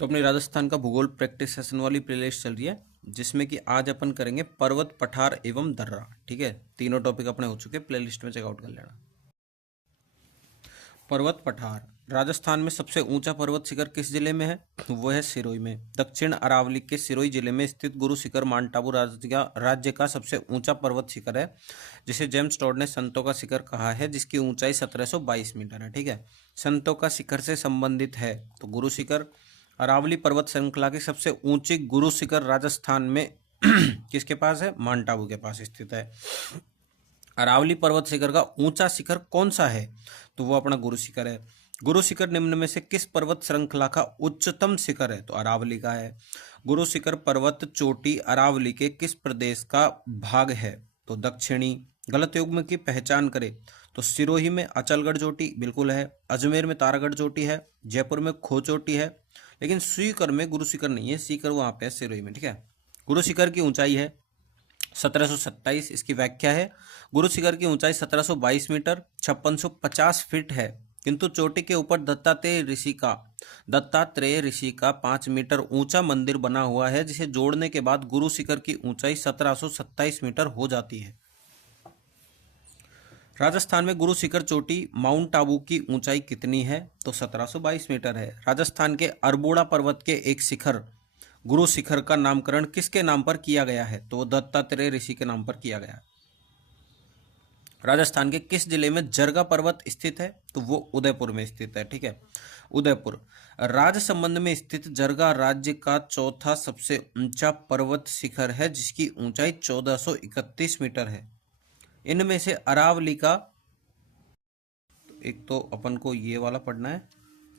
तो अपनी राजस्थान का भूगोल प्रैक्टिस सेशन वाली प्लेलिस्ट चल रही है, जिसमें कि आज अपन करेंगे पर्वत, पठार एवं दर्रा। ठीक है, तीनों टॉपिक अपने हो चुके, प्लेलिस्ट में चेकआउट कर लेना। पर्वत पठार। राजस्थान में सबसे ऊंचा पर्वत शिखर किस जिले में है? वो है सिरोही में। दक्षिण अरावली के सिरोही जिले में स्थित गुरु शिखर माउंट आबू राज्य का सबसे ऊंचा पर्वत शिखर है, जिसे जेम्स टॉड ने संतों का शिखर कहा है, जिसकी ऊंचाई 1722 मीटर है। ठीक है, संतों का शिखर से संबंधित है तो गुरु शिखर। अरावली पर्वत श्रृंखला की सबसे ऊंची गुरु शिखर राजस्थान में किसके पास है? माउंट आबू के पास स्थित है। अरावली पर्वत शिखर का ऊंचा शिखर कौन सा है? तो वो अपना गुरु शिखर है। गुरु शिखर निम्न में से किस पर्वत श्रृंखला का उच्चतम शिखर है? तो अरावली का है। गुरु शिखर पर्वत चोटी अरावली के किस प्रदेश का भाग है? तो दक्षिणी। गलत युग्म की पहचान करें तो सिरोही में अचलगढ़ चोटी बिल्कुल है, अजमेर में तारागढ़ चोटी है, जयपुर में खो चोटी है, लेकिन सीकर में गुरु शिखर नहीं है। सीकर वहां पे है सिरोही में। ठीक है, गुरु शिखर की ऊंचाई है 1727। इसकी व्याख्या है, गुरु शिखर की ऊंचाई 1722 मीटर 5650 फीट है, किंतु चोटी के ऊपर दत्तात्रेय ऋषि का 5 मीटर ऊंचा मंदिर बना हुआ है, जिसे जोड़ने के बाद गुरु शिखर की ऊंचाई 1727 मीटर हो जाती है। राजस्थान में गुरु शिखर चोटी माउंट आबू की ऊंचाई कितनी है? तो 1722 मीटर है। राजस्थान के अरबोड़ा पर्वत के एक शिखर गुरु शिखर का नामकरण किसके नाम पर किया गया है? तो वो दत्तात्रेय ऋषि के नाम पर किया गया है। राजस्थान के किस जिले में जरगा पर्वत स्थित है? तो वो उदयपुर में स्थित है। ठीक है, उदयपुर। राजसमंद में स्थित जरगा राज्य का चौथा सबसे ऊंचा पर्वत शिखर है, जिसकी ऊंचाई 1431 मीटर है। इनमें से अरावली का, एक तो अपन को ये वाला पढ़ना है,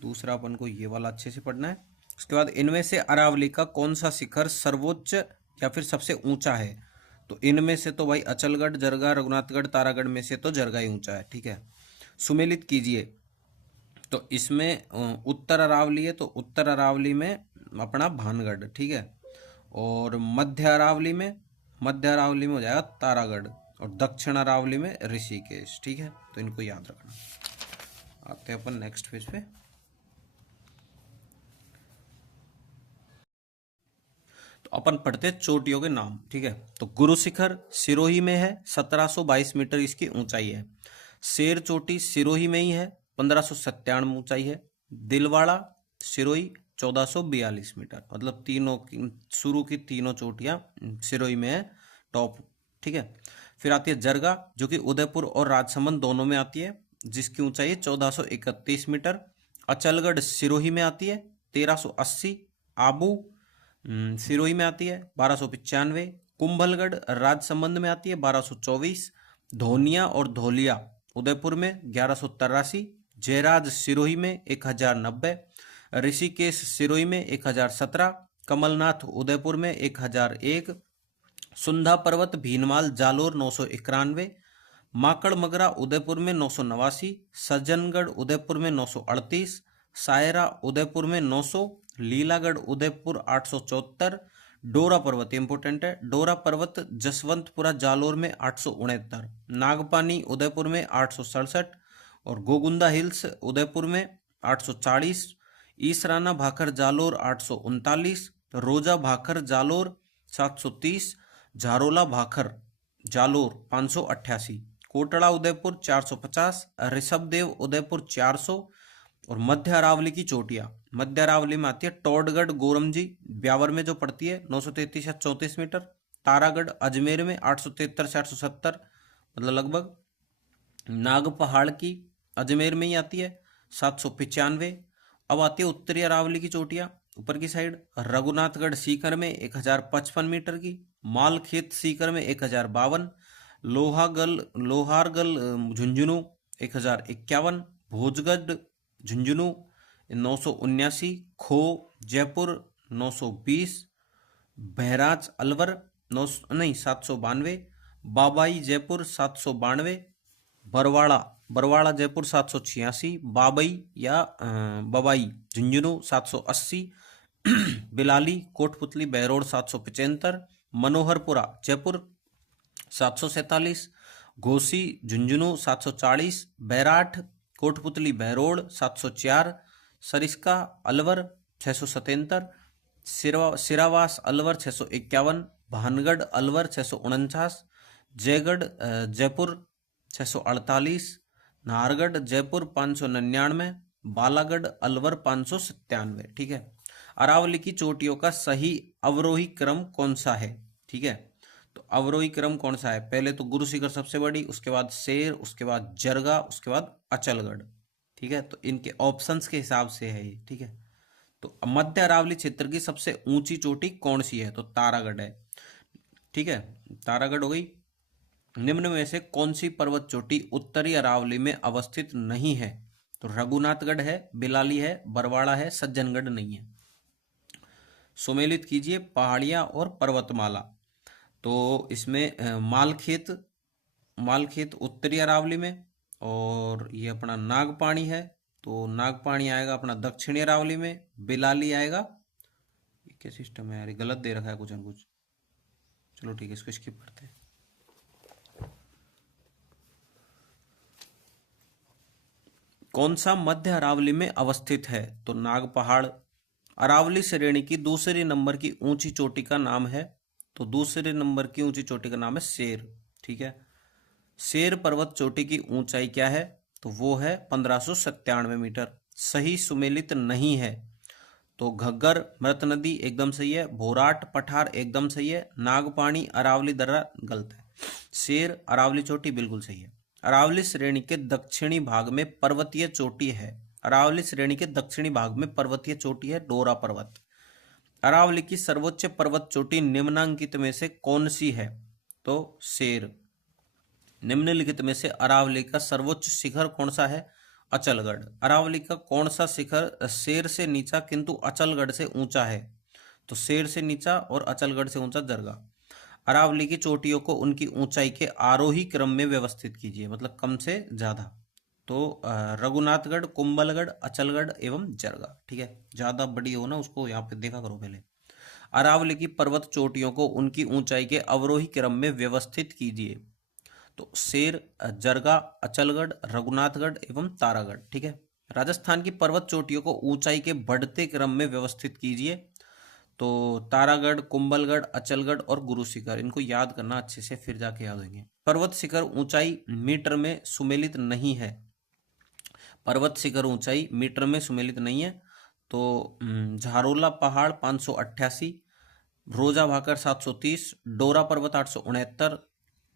दूसरा अपन को ये वाला अच्छे से पढ़ना है। उसके बाद इनमें से अरावली का कौन सा शिखर सर्वोच्च या फिर सबसे ऊंचा है? तो इनमें से तो भाई अचलगढ़, जरगा, रघुनाथगढ़, तारागढ़ में से तो जरगा ही ऊंचा है। ठीक है, सुमेलित कीजिए। तो इसमें उत्तर अरावली है, तो उत्तर अरावली में अपना भानगढ़। ठीक है, और मध्य अरावली में हो जाएगा तारागढ़, और दक्षिण अरावली में ऋषिकेश। ठीक है, तो इनको याद रखना। आते हैं अपन नेक्स्ट पेज पे। तो अपन पढ़ते हैं चोटियों के नाम। ठीक है, तो गुरु शिखर सिरोही में है, 1722 मीटर इसकी ऊंचाई है। शेर चोटी सिरोही में ही है, 1597 ऊंचाई है। दिलवाड़ा सिरोही 1442 मीटर, मतलब तीनों शुरू की तीनों चोटियां सिरोही में है, टॉप। ठीक है, फिर आती है जरगा, जो कि उदयपुर और राजसमंद दोनों में आती है, जिसकी ऊंचाई है 1431 मीटर। अचलगढ़ सिरोही में आती है 1380। आबू सिरोही में आती है 1295। कुंभलगढ़ राजसमंद में आती है 1224। धोनिया और धौलिया उदयपुर में 1183। जयराज सिरोही में 1090। ऋषिकेश सिरोही में 1017। कमलनाथ उदयपुर में 1001। सुंधा पर्वत भीनमाल जालोर 991। माकड़ मगरा उदयपुर में 989। सज्जनगढ़ उदयपुर में 938। सायरा उदयपुर में 900। लीलागढ़ उदयपुर 874। डोरा पर्वत इंपोर्टेंट है, डोरा पर्वत जसवंतपुरा जालोर में 869। नागपानी उदयपुर में 867, और गोगुंदा हिल्स उदयपुर में 840। ईसराना भाखर जालोर 839। रोजा भाखर जालोर 730। झारोला भाखर जालोर 588। कोटड़ा उदयपुर 450। ऋषभदेव उदयपुर 400। और मध्य अरावली की चोटियां, मध्य अरावली में आती है टोडगढ़ गोरमजी ब्यावर में जो पड़ती है 933 या 34 मीटर। तारागढ़ अजमेर में 873 से 870, मतलब लगभग। नाग पहाड़ की अजमेर में ही आती है 795। अब आती है उत्तरी अरावली की चोटियां ऊपर की साइड, रघुनाथगढ़ सीकर में 1055 मीटर की। मालखेत सीकर में 1052। लोहारगल झुंझुनू 1051। भोजगढ़ झुंझुनू 979। खो जयपुर 920। बहराच अलवर 792। बाबाई जयपुर 792। बरवाड़ा जयपुर 786। बाबई या बबाई झुंझुनू 780। बिलाली कोटपुतली बहरोड 775। मनोहरपुरा जयपुर 747। घोसी झुंझुनू 740। बैराठ कोटपुतली बहरोड 704। सरिस्का अलवर 677, सिरावास अलवर 651, भानगढ़ अलवर 649, जयगढ़ जयपुर 648, नाहरगढ़ जयपुर 599, बालागढ़ अलवर 597। ठीक है। अरावली की चोटियों का सही अवरोही क्रम कौन सा है? ठीक है, तो अवरोही क्रम कौन सा है? पहले तो गुरु शिखर सबसे बड़ी, उसके बाद शेर, उसके बाद जरगा, उसके बाद अचलगढ़। ठीक है, तो इनके ऑप्शंस के हिसाब से है ये। ठीक है, तो मध्य अरावली क्षेत्र की सबसे ऊंची चोटी कौन सी है? तो तारागढ़ है। ठीक है, तारागढ़ हो गई। निम्न में से कौन सी पर्वत चोटी उत्तरी अरावली में अवस्थित नहीं है? तो रघुनाथगढ़ है, बिलाली है, बरवाड़ा है, सज्जनगढ़ नहीं है। सुमेलित कीजिए पहाड़ियां और पर्वतमाला। तो इसमें मालखेत उत्तरी अरावली में, और ये अपना नागपाणी है, तो नागपाणी आएगा अपना दक्षिणी अरावली में, बिलाली आएगा। ये क्या सिस्टम है यार, ये गलत दे रखा है कुछ न कुछ। चलो ठीक है, इसको स्किप करते हैं। कौन सा मध्य अरावली में अवस्थित है? तो नाग पहाड़। अरावली श्रेणी की दूसरे नंबर की ऊंची चोटी का नाम है, तो दूसरे नंबर की ऊंची चोटी का नाम है शेर। ठीक है, शेर पर्वत चोटी की ऊंचाई क्या है? तो वो है 1597 मीटर। सही सुमेलित नहीं है, तो घग्गर मृत नदी एकदम सही है, भोराट पठार एकदम सही है, नागपाणी अरावली दर्रा गलत है, शेर अरावली चोटी बिल्कुल सही है। अरावली श्रेणी के दक्षिणी भाग में पर्वतीय चोटी है। अरावली श्रेणी के दक्षिणी भाग में पर्वतीय चोटी है डोरा पर्वत। अरावली की सर्वोच्च पर्वत चोटी निम्नांकित में से कौन सी है? तो शेर। निम्नलिखित में से अरावली का सर्वोच्च शिखर कौन सा है? अचलगढ़। अरावली का कौन सा शिखर शेर से नीचा किंतु अचलगढ़ से ऊंचा है? तो शेर से नीचा और अचलगढ़ से ऊंचा जरगा। अरावली की चोटियों को उनकी ऊंचाई के आरोही क्रम में व्यवस्थित कीजिए, मतलब कम से ज्यादा। तो रघुनाथगढ़, कुंभलगढ़, अचलगढ़ एवं जरगा। ठीक है, ज्यादा बड़ी हो ना उसको यहाँ पे देखा करो पहले। अरावली की पर्वत चोटियों को उनकी ऊंचाई के अवरोही क्रम में व्यवस्थित कीजिए। तो शेर, जरगा, अचलगढ़, रघुनाथगढ़ एवं तारागढ़। ठीक है। राजस्थान की पर्वत चोटियों को ऊंचाई के बढ़ते क्रम में व्यवस्थित कीजिए। तो तारागढ़, कुंभलगढ़, अचलगढ़ और गुरु शिखर, इनको याद करना अच्छे से, फिर जाके याद होंगे। पर्वत शिखर ऊंचाई मीटर में सुमेलित नहीं है। पर्वत शिखर ऊंचाई मीटर में सुमेलित नहीं है। तो झारोला पहाड़ 588, रोजा भाकर 730, डोरा पर्वत 869,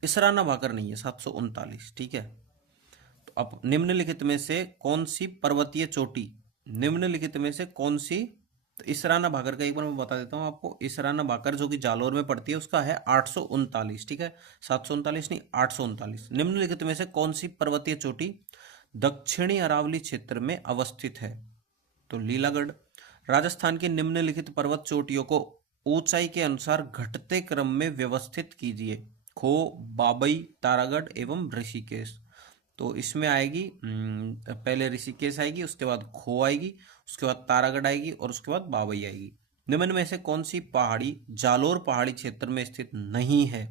इसराना भाकर नहीं है 739। ठीक है, तो अब निम्नलिखित में से कौन सी पर्वतीय चोटी, निम्नलिखित में से कौन सी, तो इसराना भाकर का एक बार मैं बता देता हूँ आपको। इसराना भाकर जो कि जालोर में पड़ती है, उसका है 839। ठीक है, 739 नहीं, 839। निम्नलिखित में से कौन सी पर्वतीय चोटी दक्षिणी अरावली क्षेत्र में अवस्थित है? तो लीलागढ़। राजस्थान की निम्नलिखित पर्वत चोटियों को ऊंचाई के अनुसार घटते क्रम में व्यवस्थित कीजिए। खो, बाबई, तारागढ़ एवं ऋषिकेश। तो इसमें आएगी पहले ऋषिकेश आएगी, उसके बाद खो आएगी, उसके बाद तारागढ़ आएगी और उसके बाद बाबई आएगी। निम्न में से कौन सी पहाड़ी जालोर पहाड़ी क्षेत्र में स्थित नहीं है?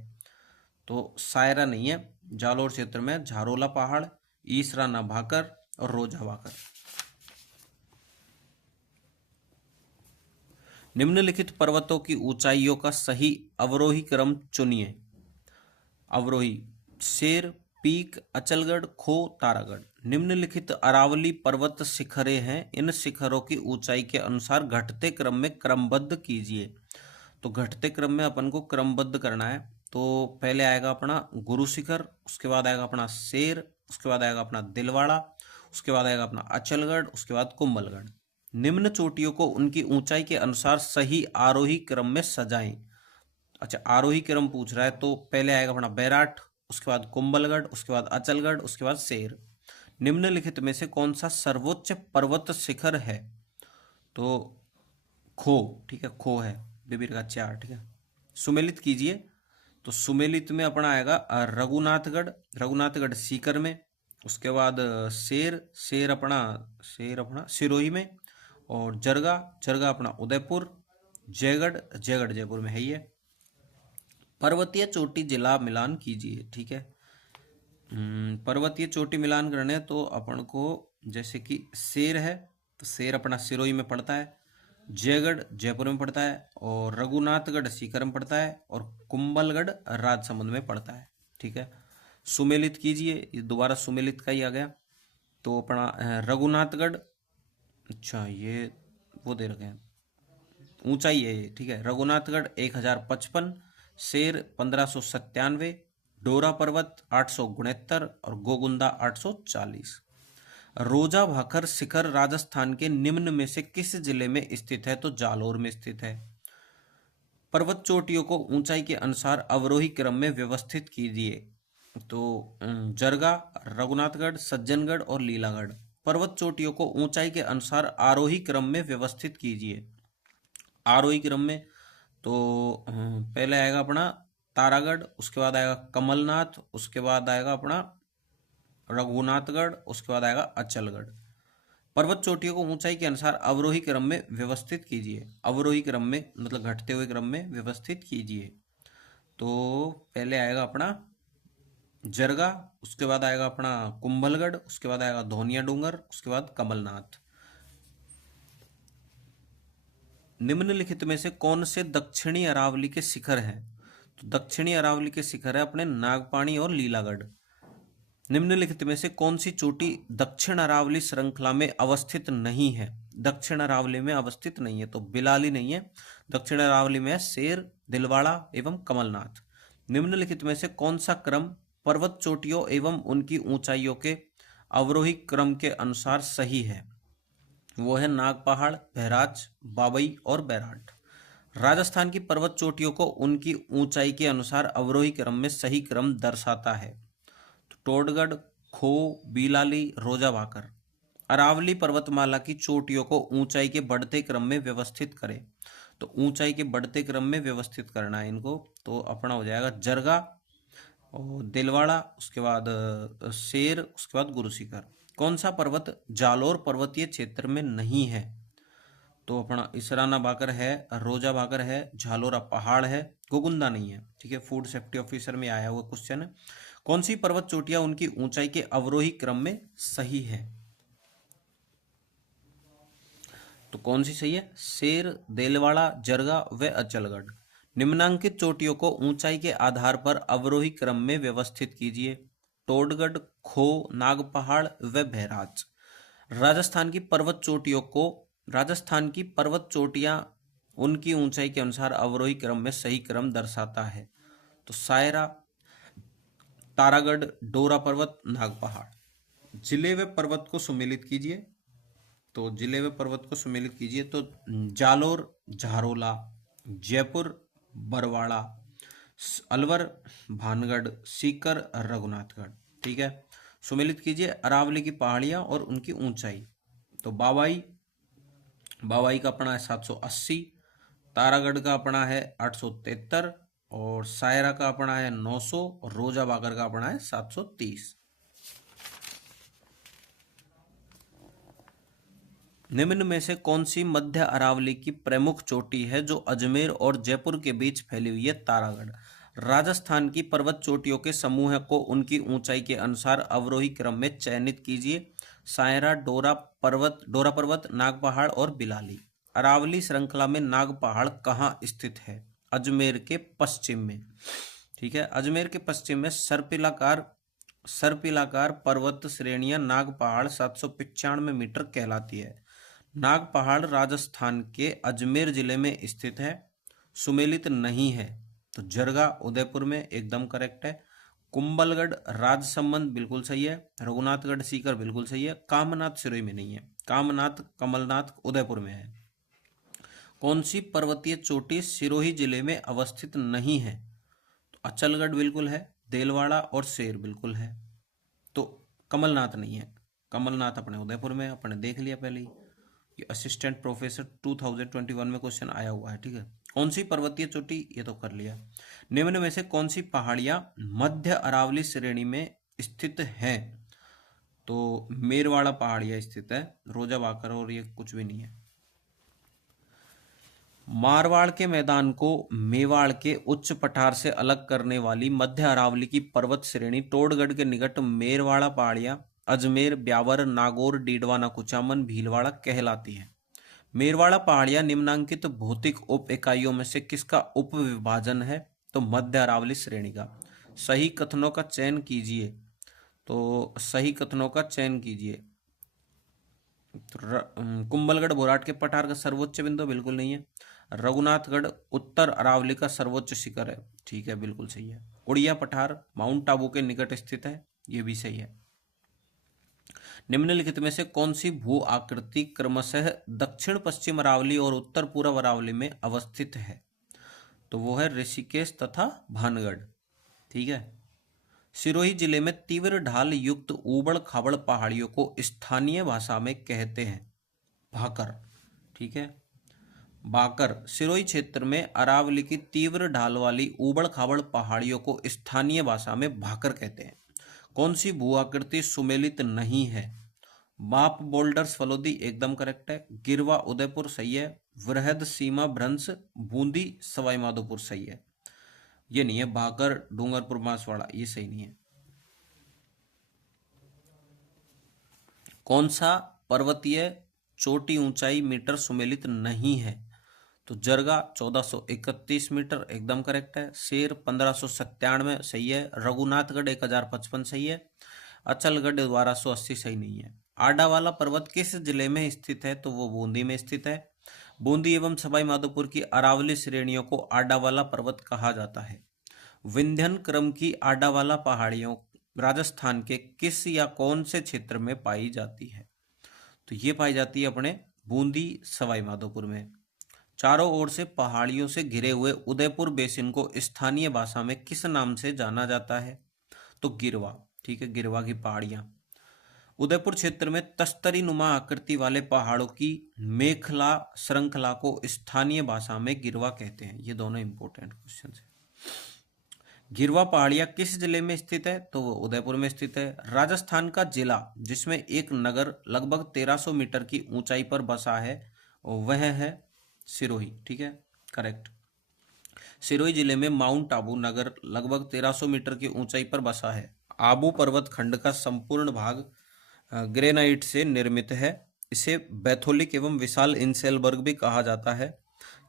तो सायरा नहीं है। जालोर क्षेत्र में झारोला पहाड़, ईसराना भाकर और रोजा भाकर। निम्नलिखित पर्वतों की ऊंचाइयों का सही अवरोही क्रम चुनिए। अवरोही: शेर, पीक, अचलगढ़, खो, तारागढ़। निम्नलिखित अरावली पर्वत शिखरें हैं, इन शिखरों की ऊंचाई के अनुसार घटते क्रम में क्रमबद्ध कीजिए। तो घटते क्रम में अपन को क्रमबद्ध करना है। तो पहले आएगा अपना गुरु शिखर, उसके बाद आएगा अपना शेर, उसके बाद आएगा अपना दिलवाड़ा, उसके बाद आएगा अपना अचलगढ़, उसके बाद कुंभलगढ़। निम्न चोटियों को उनकी ऊंचाई के अनुसार सही आरोही क्रम में सजाएं। अच्छा, आरोही क्रम पूछ रहा है, तो पहले आएगा अपना बैराट, उसके बाद कुंभलगढ़, उसके बाद अचलगढ़, उसके बाद शेर। निम्नलिखित में से कौन सा सर्वोच्च पर्वत शिखर है? तो खो। ठीक है, खो है, बिबिर का 4। ठीक है, सुमेलित कीजिए। तो सुमेलित में अपना आएगा रघुनाथगढ़, रघुनाथगढ़ सीकर में, उसके बाद शेर अपना सिरोही में, और जरगा, जरगा अपना उदयपुर, जयगढ़, जयगढ़ जयपुर में है ये। पर्वतीय चोटी जिला मिलान कीजिए। ठीक है, पर्वतीय चोटी मिलान करने तो अपन को, जैसे कि शेर है, तो शेर अपना सिरोही में पड़ता है। जयगढ़ जयपुर में पड़ता है, और रघुनाथगढ़ सीकर में पड़ता है, और कुंभलगढ़ राजसमंद में पड़ता है। ठीक है, सुमेलित कीजिए, ये दोबारा सुमेलित का ही आ गया। तो अपना रघुनाथगढ़, अच्छा ये वो दे रखे हैं, ऊंचाई है ये, ठीक है। रघुनाथगढ़ 1055, शेर 1597, डोरा पर्वत 869 और गोगुंदा 840। रोजा भाखर शिखर राजस्थान के निम्न में से किस जिले में स्थित है? तो जालोर में स्थित है। पर्वत चोटियों को ऊंचाई के अनुसार अवरोही क्रम में व्यवस्थित कीजिए। तो जरगा, रघुनाथगढ़, सज्जनगढ़ और लीलागढ़। पर्वत चोटियों को ऊंचाई के अनुसार आरोही क्रम में व्यवस्थित कीजिए। आरोही क्रम में तो पहले आएगा अपना तारागढ़, उसके बाद आएगा कमलनाथ, उसके बाद आएगा अपना रघुनाथगढ़, उसके बाद आएगा अचलगढ़। पर्वत चोटियों को ऊंचाई के अनुसार अवरोही क्रम में व्यवस्थित कीजिए। अवरोही क्रम में मतलब घटते हुए क्रम में व्यवस्थित कीजिए। तो पहले आएगा अपना जरगा, उसके बाद आएगा अपना कुंभलगढ़, उसके बाद आएगा धोनिया डूंगर, उसके बाद कमलनाथ। निम्नलिखित में से कौन से दक्षिणी अरावली के शिखर हैं? तो दक्षिणी अरावली के शिखर है अपने नागपाणी और लीलागढ़। निम्नलिखित में से कौन सी चोटी दक्षिण अरावली श्रृंखला में अवस्थित नहीं है? दक्षिण अरावली में अवस्थित नहीं है, तो बिलाली नहीं है। दक्षिण अरावली में है शेर, दिलवाड़ा एवं कमलनाथ। निम्नलिखित में से कौन सा क्रम पर्वत चोटियों एवं उनकी ऊंचाइयों के अवरोही क्रम के अनुसार सही है? वो है नाग पहाड़, बहराच, बाबई और बैराट। राजस्थान की पर्वत चोटियों को उनकी ऊंचाई के अनुसार अवरोही क्रम में सही क्रम दर्शाता है। तो टोडगढ़, खो, बीलाली, रोजा भाकर। अरावली पर्वतमाला की चोटियों को ऊंचाई के बढ़ते क्रम में व्यवस्थित करें। तो ऊंचाई के बढ़ते क्रम में व्यवस्थित करना है इनको। तो अपना हो जाएगा जरगा और दिलवाड़ा, उसके बाद शेर, उसके बाद गुरुशिखर। कौन सा पर्वत जालोर पर्वतीय क्षेत्र में नहीं है? तो अपना इसराना भाकर है, रोजा भाकर है, झालोरा पहाड़ है, गोगुंदा नहीं है। ठीक है, फूड सेफ्टी ऑफिसर में आया हुआ क्वेश्चन है। कौन सी पर्वत चोटियां उनकी ऊंचाई के अवरोही क्रम में सही है? तो कौन सी सही है? शेर, देलवाड़ा, जरगा व अचलगढ़। निम्नांकित चोटियों को ऊंचाई के आधार पर अवरोही क्रम में व्यवस्थित कीजिए। टोडगढ़, खो, नागपहाड़ व बहराच। राजस्थान की पर्वत चोटियां उनकी ऊंचाई के अनुसार अवरोही क्रम में सही क्रम दर्शाता है। तो सायरा, तारागढ़, डोरा पर्वत, नागपहाड़। जिले व पर्वत को सुमेलित कीजिए। तो जिले व पर्वत को सुमेलित कीजिए। तो जालोर, झारोला, जयपुर, बरवाड़ा, अलवर, भानगढ़, सीकर, रघुनाथगढ़। ठीक है, सुमेलित कीजिए अरावली की पहाड़ियां और उनकी ऊंचाई। तो बाबाई, बाबाई का अपना है 780, तारागढ़ का अपना है 873, और सायरा का अपना है 900, और रोजा बागर का अपना है 730। निम्न में से कौन सी मध्य अरावली की प्रमुख चोटी है जो अजमेर और जयपुर के बीच फैली हुई है? तारागढ़। राजस्थान की पर्वत चोटियों के समूह को उनकी ऊंचाई के अनुसार अवरोही क्रम में चयनित कीजिए। सायरा, डोरा पर्वत, नाग पहाड़ और बिलाली। अरावली श्रृंखला में नाग पहाड़ कहाँ स्थित है? अजमेर के पश्चिम में। ठीक है, अजमेर के पश्चिम में सर्पिलाकार पर्वत श्रेणियां नाग पहाड़ 795 मीटर कहलाती है। नाग पहाड़ राजस्थान के अजमेर जिले में स्थित है। सुमेलित नहीं है, तो जरगा उदयपुर में एकदम करेक्ट है। कुंभलगढ़ राजसमंद बिल्कुल सही है। रघुनाथगढ़ सीकर बिल्कुल सही है। कामनाथ सिरोही में नहीं है। कामनाथ, कमलनाथ उदयपुर में है। कौन सी पर्वतीय चोटी सिरोही जिले में अवस्थित नहीं है? तो अचलगढ़ बिल्कुल है, देलवाड़ा और शेर बिल्कुल है। तो कमलनाथ नहीं है। कमलनाथ अपने उदयपुर में, अपने देख लिया पहले ही। ये असिस्टेंट प्रोफेसर 2021 में क्वेश्चन आया हुआ है। ठीक है, कौन सी पर्वतीय चोटी, ये तो कर लिया। निम्न में से कौन सी पहाड़ियां मध्य अरावली श्रेणी में स्थित हैं? तो मेरवाड़ा पहाड़ियां स्थित है, रोजा वाकर और ये कुछ भी नहीं है। मारवाड़ के मैदान को मेवाड़ के उच्च पठार से अलग करने वाली मध्य अरावली की पर्वत श्रेणी टोडगढ़ के निकट मेरवाड़ा पहाड़ियां अजमेर, ब्यावर, नागौर, डीडवाना, कुचामन, भीलवाड़ा कहलाती है। मेरवाड़ा पहाड़ियां निम्नांकित भौतिक उप इकाइयों में से किसका उप विभाजन है? तो मध्य अरावली श्रेणी का। सही कथनों का चयन कीजिए। तो सही कथनों का चयन कीजिए। कुंभलगढ़ बोराट के पठार का सर्वोच्च बिंदु बिल्कुल नहीं है। रघुनाथगढ़ उत्तर अरावली का सर्वोच्च शिखर है, ठीक है, बिल्कुल सही है। उड़िया पठार माउंट आबू के निकट स्थित है, ये भी सही है। निम्नलिखित में से कौन सी भू आकृति क्रमशः दक्षिण पश्चिम अरावली और उत्तर पूर्व अरावली में अवस्थित है? तो वो है ऋषिकेश तथा भानगढ़, ठीक है। सिरोही जिले में तीव्र ढाल युक्त ऊबड़ खाबड़ पहाड़ियों को स्थानीय भाषा में कहते हैं भाकर, ठीक है, भाकर। सिरोही क्षेत्र में अरावली की तीव्र ढाल वाली ऊबड़ खाबड़ पहाड़ियों को स्थानीय भाषा में भाकर कहते हैं। कौन सी भू आकृति सुमेलित नहीं है? बाप बोल्डर्स फलोदी एकदम करेक्ट है। गिरवा उदयपुर सही है। वृहद सीमा भ्रंश बूंदी सवाई माधोपुर सही है। ये नहीं है भाकर डूंगरपुर बांसवाड़ा, ये सही नहीं है। कौन सा पर्वतीय चोटी ऊंचाई मीटर सुमेलित नहीं है? तो जरगा 1431 मीटर एकदम करेक्ट है। शेर 1597 सही है। रघुनाथगढ़ 1055 सही है। अचलगढ़ 1280 सही नहीं है। आडावाला पर्वत किस जिले में स्थित है? तो वो बूंदी में स्थित है। बूंदी एवं सवाई माधोपुर की अरावली श्रेणियों को आडावाला पर्वत कहा जाता है। विंध्यन क्रम की आडावाला पहाड़ियों राजस्थान के किस या कौन से क्षेत्र में पाई जाती है? तो ये पाई जाती है अपने बूंदी सवाई माधोपुर में। चारों ओर से पहाड़ियों से घिरे हुए उदयपुर बेसिन को स्थानीय भाषा में किस नाम से जाना जाता है? तो गिरवा, ठीक है, गिरवा की पहाड़ियां। उदयपुर क्षेत्र में तस्तरी नुमा आकृति वाले पहाड़ों की मेखला श्रृंखला को स्थानीय भाषा में गिरवा कहते हैं। ये दोनों इंपॉर्टेंट क्वेश्चन है। गिरवा पहाड़ियां किस जिले में स्थित है? तो वो उदयपुर में स्थित है। राजस्थान का जिला जिसमें एक नगर लगभग 1300 मीटर की ऊंचाई पर बसा है वह है सिरोही, ठीक है, करेक्ट। सिरोही जिले में माउंट आबू नगर लगभग 1300 मीटर की ऊंचाई पर बसा है। आबू पर्वत खंड का संपूर्ण भाग ग्रेनाइट से निर्मित है। इसे बैथोलिक एवं विशाल इंसेलबर्ग भी कहा जाता है।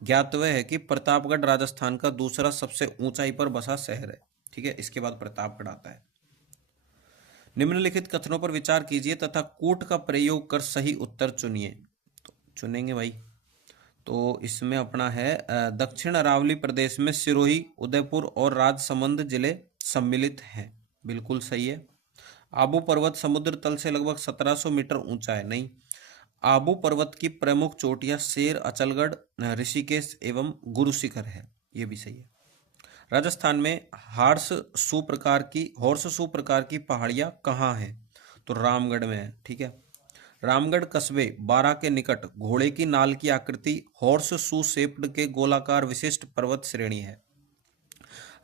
ज्ञातव्य है कि प्रतापगढ़ राजस्थान का दूसरा सबसे ऊंचाई पर बसा शहर है, ठीक है, इसके बाद प्रतापगढ़ आता है। निम्नलिखित कथनों पर विचार कीजिए तथा कूट का प्रयोग कर सही उत्तर चुनिए। तो चुनेंगे भाई। तो इसमें अपना है दक्षिण अरावली प्रदेश में सिरोही, उदयपुर और राजसमंद जिले सम्मिलित हैं, बिल्कुल सही है। आबू पर्वत समुद्र तल से लगभग 1700 मीटर ऊंचा है, नहीं। आबू पर्वत की प्रमुख चोटियां शेर, अचलगढ़, ऋषिकेश एवं गुरु शिखर है, ये भी सही है। राजस्थान में हॉर्स शू प्रकार की पहाड़ियां कहाँ हैं? तो रामगढ़ में है, ठीक है। रामगढ़ कस्बे 12 के निकट घोड़े की नाल की आकृति हॉर्स शू शेप्ड के गोलाकार विशिष्ट पर्वत श्रेणी है।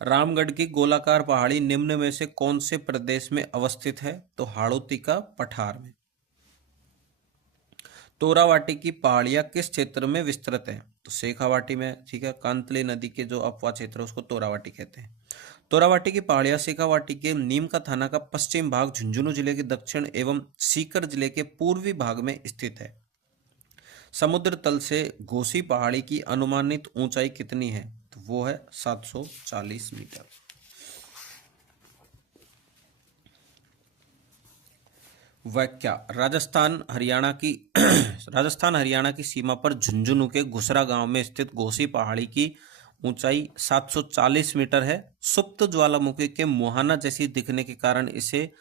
रामगढ़ की गोलाकार पहाड़ी निम्न में से कौन से प्रदेश में अवस्थित है? तो हाड़ौती का पठार में। तोरावाटी की पहाड़ियां किस क्षेत्र में विस्तृत है? तो शेखावाटी में, ठीक है। कांतले नदी के जो अपवा क्षेत्र है उसको तोरावाटी कहते हैं। तोरावाटी की पहाड़ियां शेखावाटी के नीमका थाना का पश्चिम भाग, झुंझुनू जिले के दक्षिण एवं सीकर जिले के पूर्वी भाग में स्थित है। समुद्र तल से घोसी पहाड़ी की अनुमानित ऊंचाई कितनी है? तो वो है 740 मीटर। व्याख्या। राजस्थान हरियाणा की सीमा पर झुंझुनू के घुसरा गांव में स्थित घोसी पहाड़ी की ऊंचाई 740 मीटर है। सुप्त ज्वालामुखी के मुहाना जैसी दिखने के कारण इसे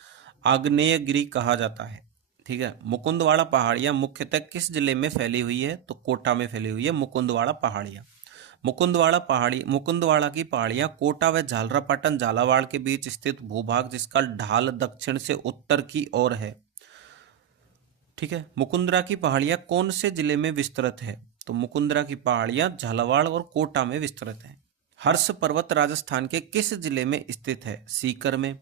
आग्नेयगिरी कहा जाता है, ठीक है। मुकुंदवाड़ा पहाड़ियां मुख्यतः किस जिले में फैली हुई है? तो कोटा में फैली हुई है मुकुंदवाड़ा पहाड़ियां। मुकुंदवाड़ा की पहाड़ियां कोटा व झालरापाटन झालावाड़ के बीच स्थित भूभाग जिसका ढाल दक्षिण से उत्तर की ओर है, ठीक है। मुकुंदरा की पहाड़ियां कौन से जिले में विस्तृत है? तो मुकुंदरा की पहाड़ियां झालावाड़ और कोटा में विस्तृत है। हर्ष पर्वत राजस्थान के किस जिले में स्थित है? सीकर में।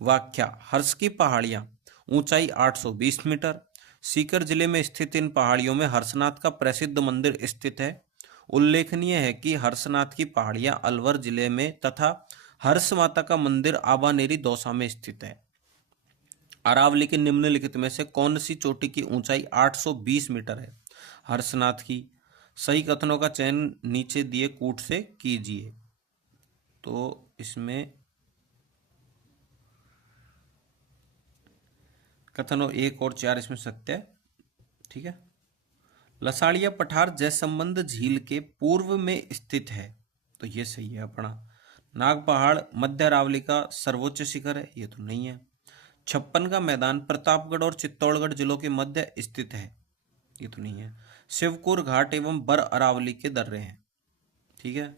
व्याख्या। हर्ष की पहाड़ियां ऊंचाई 820 मीटर। सीकर जिले में स्थित इन पहाड़ियों में हर्षनाथ का प्रसिद्ध मंदिर स्थित है। उल्लेखनीय है कि हर्षनाथ की पहाड़ियां अलवर जिले में तथा हर्ष माता का मंदिर आबानेरी दौसा में स्थित है। अरावली के निम्नलिखित में से कौन सी चोटी की ऊंचाई 820 मीटर है? हर्षनाथ की। सही कथनों का चयन नीचे दिए कूट से कीजिए। तो इसमें कथनों 1 और 4 इसमें सत्य है। ठीक है। लसाड़िया पठार जयसंबंध झील के पूर्व में स्थित है, तो ये सही है अपना। नाग पहाड़ मध्य अरावली का सर्वोच्च शिखर है, ये तो नहीं है। छप्पन का मैदान प्रतापगढ़ और चित्तौड़गढ़ जिलों के मध्य स्थित है, ये तो नहीं है। शिवपुर घाट एवं बर अरावली के दर्रे हैं। ठीक है।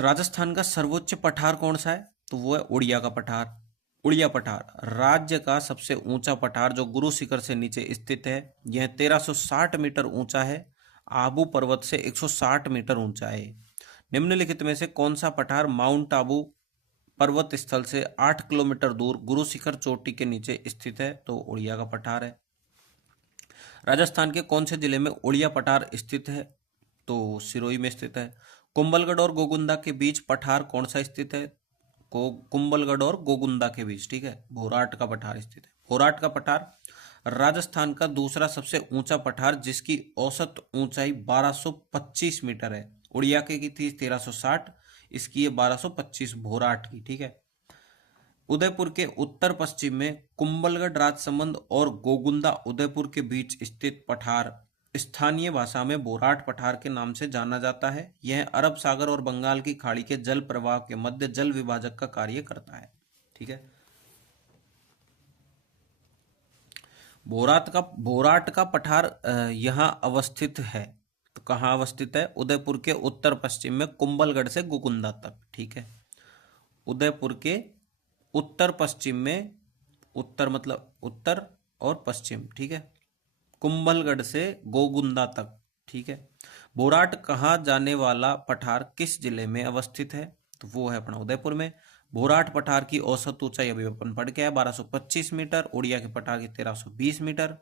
राजस्थान का सर्वोच्च पठार कौन सा है, तो वो है उड़िया का पठार। उड़िया पठार राज्य का सबसे ऊंचा पठार जो गुरु शिखर से नीचे स्थित है। यह 1360 मीटर ऊंचा है। आबू पर्वत से 160 मीटर ऊंचा है। निम्नलिखित में से कौन सा पठार माउंट आबू पर्वत स्थल से 8 किलोमीटर दूर गुरु शिखर चोटी के नीचे स्थित है, तो उड़िया का पठार है। राजस्थान के कौन से जिले में उड़िया पठार स्थित है, तो सिरोही में स्थित है। कुंभलगढ़ और गोगुंदा के बीच पठार कौन सा स्थित है, को कुंभलगढ़ और गोगुंदा के बीच। ठीक है। भोराट का पठार स्थित है। भोराट का पठार राजस्थान का दूसरा सबसे ऊंचा पठार जिसकी औसत ऊंचाई 1225 मीटर है। उड़िया की थी 1360, इसकी है 1225 भोराट की। ठीक है। उदयपुर के उत्तर पश्चिम में कुंभलगढ़ राजसमंद और गोगुंदा उदयपुर के बीच स्थित पठार स्थानीय भाषा में बोराट पठार के नाम से जाना जाता है। यह अरब सागर और बंगाल की खाड़ी के जल प्रवाह के मध्य जल विभाजक का कार्य करता है। ठीक है। बोराट का पठार यहाँ अवस्थित है, तो कहाँ अवस्थित है, उदयपुर के उत्तर पश्चिम में कुंभलगढ़ से गोगुंदा तक। ठीक है। उदयपुर के उत्तर पश्चिम में, उत्तर मतलब उत्तर और पश्चिम। ठीक है। कुंभलगढ़ से गोगुंदा तक। ठीक है। बोराट कहा जाने वाला पठार किस जिले में अवस्थित है, तो वो है अपना उदयपुर में। बोराट पठार की औसत ऊंचाई अभी अपन पढ़ के आए 1225 मीटर। उड़िया के पठार की 1320 मीटर।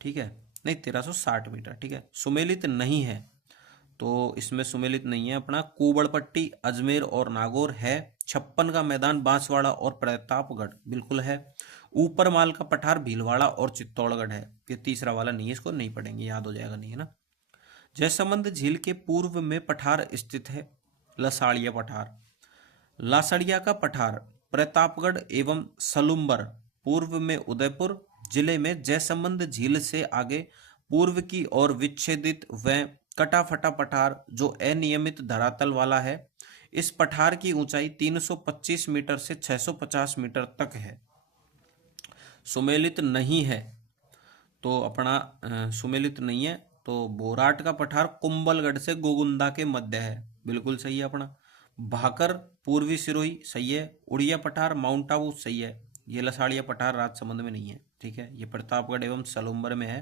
ठीक है। नहीं 1360 मीटर। ठीक है। सुमेलित नहीं है, तो इसमें सुमेलित नहीं है अपना। कुबड़पट्टी अजमेर और नागौर है। छप्पन का मैदान बांसवाड़ा और प्रतापगढ़ बिल्कुल है। ऊपर माल का पठार भीलवाड़ा और चित्तौड़गढ़ है। ये तीसरा वाला नहीं है, इसको नहीं पढ़ेंगे, याद हो जाएगा, नहीं है ना। जयसमंद झील के पूर्व में पठार स्थित है, लसाड़िया पठार। लासड़िया का पठार प्रतापगढ़ एवं सलुम्बर पूर्व में उदयपुर जिले में जयसमंद झील से आगे पूर्व की ओर विच्छेदित व कटाफटा पठार जो अनियमित धरातल वाला है। इस पठार की ऊंचाई 325 मीटर से 650 मीटर तक है। सुमेलित नहीं है, तो अपना सुमेलित नहीं है, तो बोराट का पठार कुंभलगढ़ से गोगुंदा के मध्य है, बिल्कुल सही है अपना। भाकर पूर्वी सिरोही सही है। उड़िया पठार माउंट आबू सही है। ये लसाड़िया पठार राजसमंद में नहीं है। ठीक है। ये प्रतापगढ़ एवं सलुम्बर में है।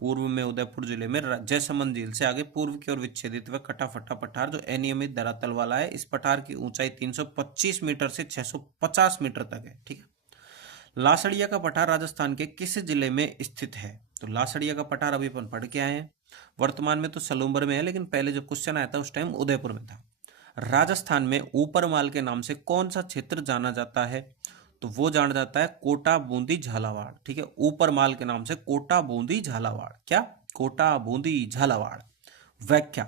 पूर्व में उदयपुर जिले में जयसमंद झील से आगे पूर्व की ओर विच्छेदित व कटाफटा पठार जो अनियमित धरातल वाला है। इस पठार की ऊंचाई 325 मीटर से 650 मीटर तक है। ठीक है। लासड़िया का पठार राजस्थान के किस जिले में स्थित है, तो लासड़िया का पठार अभी अपन पढ़ के आए हैं। वर्तमान में तो सलूम्बर में है, लेकिन पहले जब क्वेश्चन आया था उस टाइम उदयपुर में था। राजस्थान में ऊपरमाल के नाम से कौन सा क्षेत्र जाना जाता है, तो वो जाना जाता है कोटा बूंदी झालावाड़। ठीक है। ऊपरमाल के नाम से कोटा बूंदी झालावाड़। क्या, कोटा बूंदी झालावाड़। व्याख्या।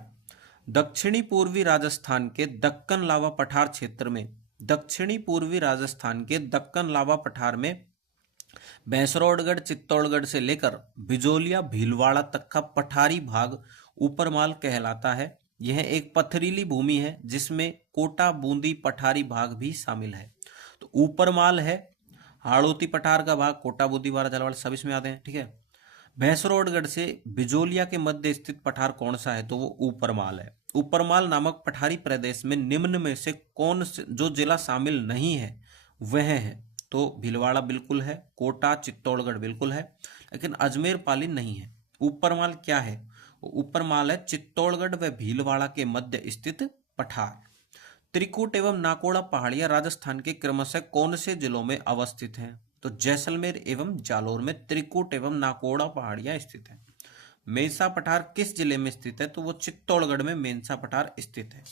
दक्षिणी पूर्वी राजस्थान के दक्कन लावा पठार क्षेत्र में, दक्षिणी पूर्वी राजस्थान के दक्कन लावा पठार में भैंसरोडगढ़ चित्तौड़गढ़ से लेकर बिजोलिया भीलवाड़ा तक का पठारी भाग ऊपरमाल कहलाता है। यह एक पथरीली भूमि है जिसमें कोटा बूंदी पठारी भाग भी शामिल है। तो ऊपरमाल है, हाड़ौती पठार का भाग, कोटा बूंदी वाला झालावाड़ सब इसमें आते हैं। ठीक है। भैंसरोडगढ़ से बिजोलिया के मध्य स्थित पठार कौन सा है, तो वो ऊपरमाल है। ऊपरमाल नामक पठारी प्रदेश में निम्न में से कौन से जो जिला शामिल नहीं है वह है, तो भीलवाड़ा बिल्कुल है, कोटा चित्तौड़गढ़ बिल्कुल है, लेकिन अजमेर पाली नहीं है। ऊपरमाल क्या है, ऊपरमाल है चित्तौड़गढ़ व भीलवाड़ा के मध्य स्थित पठार। त्रिकूट एवं नाकोड़ा पहाड़ियां राजस्थान के क्रमशः कौन से जिलों में अवस्थित हैं, तो जैसलमेर एवं जालोर में त्रिकूट एवं नाकोड़ा पहाड़ियां स्थित हैं। मेंसा पठार किस जिले में स्थित है, तो वो चित्तौड़गढ़ में मेंसा पठार स्थित है।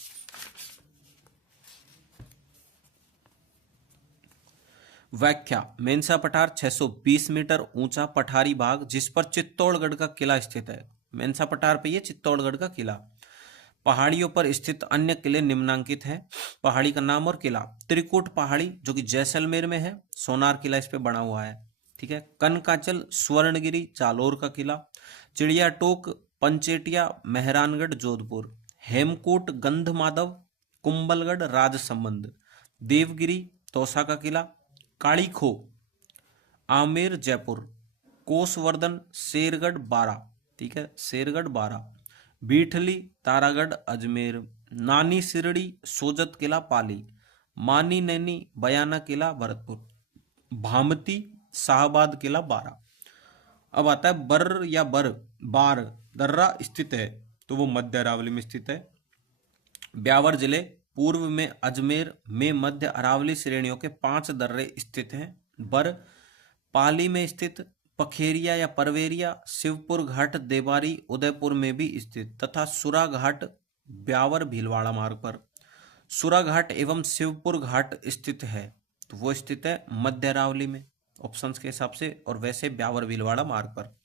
व्याख्या, मेंसा पठार 620 मीटर ऊंचा पठारी भाग जिस पर चित्तौड़गढ़ का किला स्थित है। मेंसा पठार पे ये चित्तौड़गढ़ का किला। पहाड़ियों पर स्थित अन्य किले निम्नांकित हैं। पहाड़ी का नाम और किला, त्रिकुट पहाड़ी जो कि जैसलमेर में है, सोनार किला इस पे बना हुआ है। ठीक है। कनकाचल स्वर्णगिरी जालोर का किला। चिड़िया टोक पंचेटिया मेहरानगढ़ जोधपुर। हेमकूट गंधमाधव कुंभलगढ़ राजसमंद। देवगिरी तौसा का किला। काली खो आमेर जयपुर। कोसवर्धन शेरगढ़ बारा। ठीक है, शेरगढ़ बारा। बीठली तारागढ़ अजमेर। नानी सिरड़ी सोजत किला पाली। मानी नैनी बयाना किला भरतपुर। भामती शाहबाद किला बारा। अब आता है बर या बार दर्रा स्थित है, तो वो मध्य अरावली में स्थित है। ब्यावर जिले पूर्व में अजमेर में मध्य अरावली श्रेणियों के 5 दर्रे स्थित हैं। बर पाली में स्थित, पखेरिया या परवेरिया शिवपुर घाट देवारी उदयपुर में भी स्थित तथा सुरा घाट ब्यावर भीलवाड़ा मार्ग पर। सुरा घाट एवं शिवपुर घाट स्थित है, तो वो स्थित है मध्य अरावली में ऑप्शंस के हिसाब से, और वैसे ब्यावर भीलवाड़ा मार्ग पर।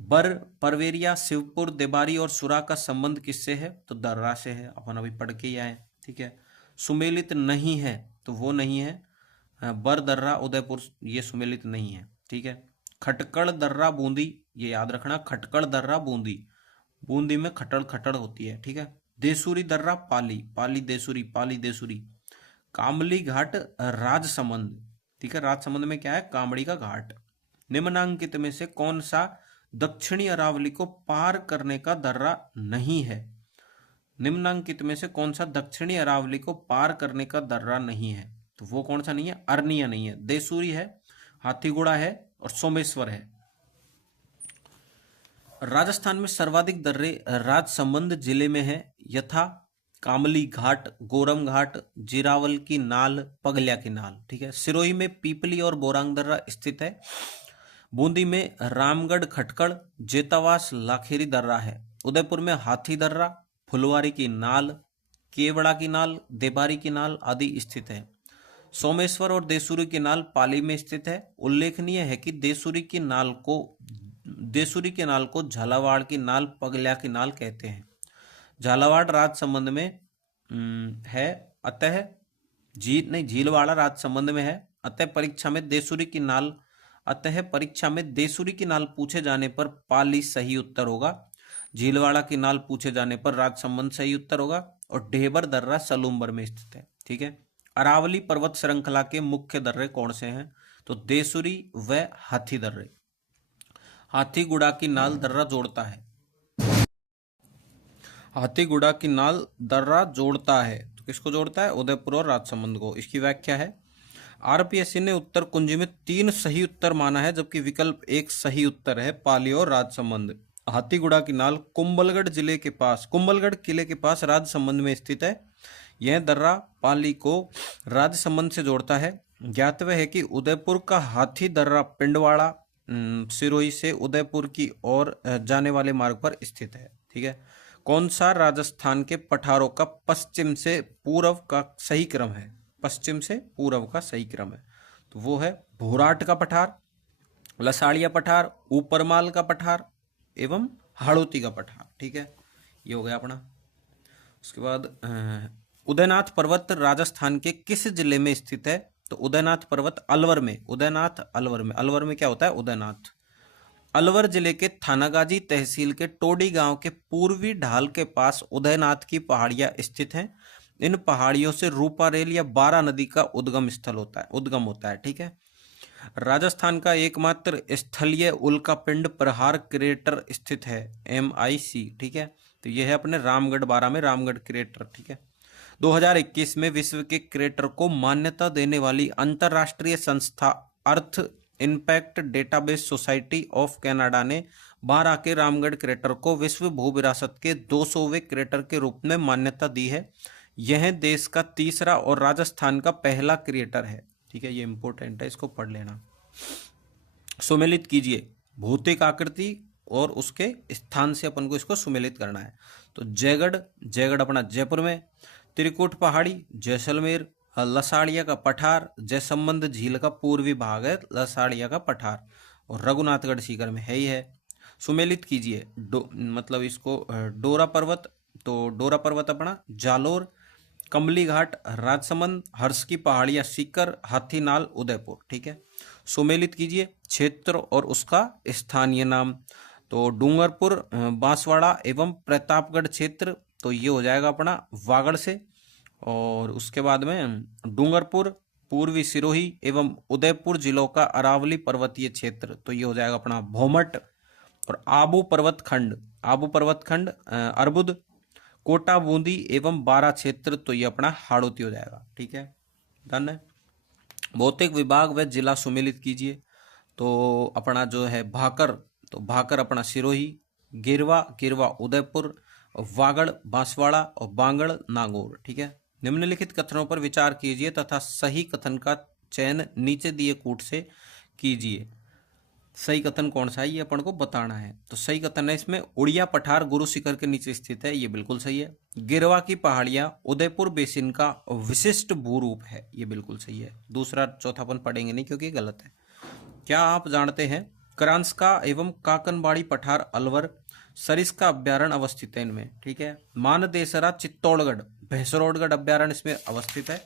बर परवेरिया शिवपुर देबारी और सुरा का संबंध किससे है, तो दर्रा से है, अपन अभी पढ़ के ही आए। ठीक है। सुमेलित नहीं है, तो वो नहीं है। बर दर्रा उदयपुर ये सुमेलित नहीं है। ठीक है। खटकड़ दर्रा बूंदी, ये याद रखना, खटकड़ दर्रा बूंदी, बूंदी में खटड़ खटड़ होती है। ठीक है। देसुरी दर्रा पाली, पाली देसुरी, पाली देसुरी। कामली घाट राजसमंद। ठीक है, राजसमंद में क्या है, कामड़ी का घाट। निम्नांकित में से कौन सा दक्षिणी अरावली को पार करने का दर्रा नहीं है। निम्नांकित में से कौन सा दक्षिणी अरावली को पार करने का दर्रा नहीं है, तो वो कौन सा नहीं है, अरनिया नहीं है, देसूरी है, हाथीगुड़ा है और सोमेश्वर है। राजस्थान में सर्वाधिक दर्रे राजसमंद जिले में है, यथा कामली घाट, गोरम घाट, जिरावल की नाल, पगलिया की नाल। ठीक है। सिरोही में पीपली और बोरांग दर्रा स्थित है। बूंदी में रामगढ़ खटकड़, जेतावास लाखेरी दर्रा है। उदयपुर में हाथी दर्रा, फुलवारी की नाल, केवड़ा की नाल, देबारी की नाल आदि स्थित है। सोमेश्वर और देसूरी की नाल पाली में स्थित है। उल्लेखनीय है कि देसूरी की नाल को झालावाड़ की नाल, पगलिया की नाल कहते हैं। झालावाड़ राजसमंद में है, अतः झीलवाड़ा राजसमंद में है, अतः परीक्षा में देसूरी की नाल पूछे जाने पर पाली सही उत्तर होगा। झीलवाड़ा की नाल पूछे जाने पर राजसमंद सही उत्तर होगा। और ढेबर दर्रा सलूम्बर में स्थित है। ठीक है। अरावली पर्वत श्रृंखला के मुख्य दर्रे कौन से हैं, तो देसूरी व हाथी दर्रे। हाथीगुड़ा की नाल दर्रा जोड़ता है, हाथीगुड़ा की नाल दर्रा जोड़ता है, तो किसको जोड़ता है, उदयपुर और राजसमंद को। इसकी व्याख्या है, आरपीएससी ने उत्तर कुंजी में 3 सही उत्तर माना है, जबकि विकल्प 1 सही उत्तर है, पाली और राजसमंद। हाथीगुड़ा की नाल कुंभलगढ़ किले के पास राजसमंद में स्थित है। यह दर्रा पाली को राजसमंद से जोड़ता है। ज्ञातव्य है कि उदयपुर का हाथी दर्रा पिंडवाड़ा सिरोही से उदयपुर की ओर जाने वाले मार्ग पर स्थित है। ठीक है। कौन सा राजस्थान के पठारों का पश्चिम से पूर्व का सही क्रम है, पश्चिम से पूर्व का सही क्रम है, तो वो है भोराट का पठार, लसाड़िया पठार, ऊपरमाल का पठार एवं हाड़ौती का पठार। ठीक है, ये हो गया अपना। उसके बाद उदयनाथ पर्वत राजस्थान के किस जिले में स्थित है, तो उदयनाथ पर्वत अलवर में, अलवर में क्या होता है, उदयनाथ। अलवर जिले के थानागाजी तहसील के टोडी गांव के पूर्वी ढाल के पास उदयनाथ की पहाड़ियां स्थित हैं। इन पहाड़ियों से रूपा रेल या बारा नदी का उद्गम होता है। ठीक है। राजस्थान का एकमात्र स्थलीय उल्कापिंड प्रहार क्रेटर स्थित है, MIC। ठीक है, तो यह है अपने रामगढ़ बारा में रामगढ़ क्रेटर। ठीक है। 2021 में विश्व के क्रेटर को मान्यता देने वाली अंतरराष्ट्रीय संस्था Earth Impact Database Society of Canada ने बारा के रामगढ़ क्रेटर को विश्व भू विरासत के 200वें क्रेटर के रूप में मान्यता दी है। यह देश का तीसरा और राजस्थान का पहला क्रेटर है। ठीक है, ये इंपॉर्टेंट है, इसको पढ़ लेना। सुमेलित कीजिए, भौतिक आकृति और उसके स्थान से अपन को इसको सुमेलित करना है। तो जयगढ़ अपना जयपुर में, त्रिकुट पहाड़ी जैसलमेर, लसाड़िया का पठार, जयसंबंध झील का पूर्वी भाग है लसाड़िया का पठार, और रघुनाथगढ़ सीकर में है ही है। सुमेलित कीजिए मतलब इसको डोरा पर्वत, तो डोरा पर्वत अपना जालोर, कमली घाट राजसमंद, हर्ष की पहाड़ियां सीकर, हाथीनाल उदयपुर। ठीक है, सुमेलित कीजिए क्षेत्र और उसका स्थानीय नाम, तो डूंगरपुर बांसवाड़ा एवं प्रतापगढ़ क्षेत्र, तो ये हो जाएगा अपना वागड़ से। और उसके बाद में डूंगरपुर, पूर्वी सिरोही एवं उदयपुर जिलों का अरावली पर्वतीय क्षेत्र, तो ये हो जाएगा अपना भोमट। और आबू पर्वत खंड, आबू पर्वत खंड अर्बुद, कोटा बूंदी एवं बारा क्षेत्र, तो ये अपना हाड़ौती हो जाएगा। ठीक है, डन है। भौतिक विभाग व जिला सुमेलित कीजिए, तो अपना जो है भाकर, तो भाकर अपना सिरोही, गिरवा, गिरवा उदयपुर, वागड़ बांसवाड़ा और बांगड़ नागौर। ठीक है, निम्नलिखित कथनों पर विचार कीजिए तथा सही कथन का चयन नीचे दिए कूट से कीजिए। सही कथन कौन सा है ये अपन को बताना है। तो सही कथन है इसमें उड़िया पठार गुरु शिखर के नीचे स्थित है, ये बिल्कुल सही है। गिरवा की पहाड़ियां उदयपुर बेसिन का विशिष्ट भूरूप है, ये बिल्कुल सही है। दूसरा चौथा अपन पढ़ेंगे नहीं क्योंकि गलत है। क्या आप जानते हैं क्रांसका एवं काकनबाड़ी पठार अलवर सरिस्का अभ्यारण्य अवस्थित है इनमें। ठीक है, मानदेसरा चित्तौड़गढ़ भैंसरोडगढ़ अभ्यारण्य इसमें अवस्थित है।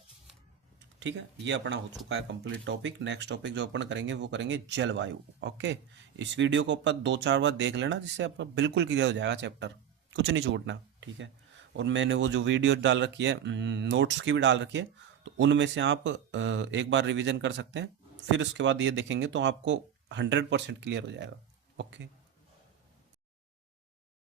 ठीक है, ये अपना हो चुका है कंप्लीट टॉपिक। नेक्स्ट टॉपिक जो अपन करेंगे वो करेंगे जलवायु। ओके, इस वीडियो को अपन 2-4 बार देख लेना जिससे आपका बिल्कुल क्लियर हो जाएगा चैप्टर, कुछ नहीं छूटना। ठीक है, और मैंने वो जो वीडियो डाल रखी है नोट्स की भी डाल रखी है, तो उनमें से आप एक बार रिविजन कर सकते हैं, फिर उसके बाद ये देखेंगे तो आपको 100% क्लियर हो जाएगा। ओके।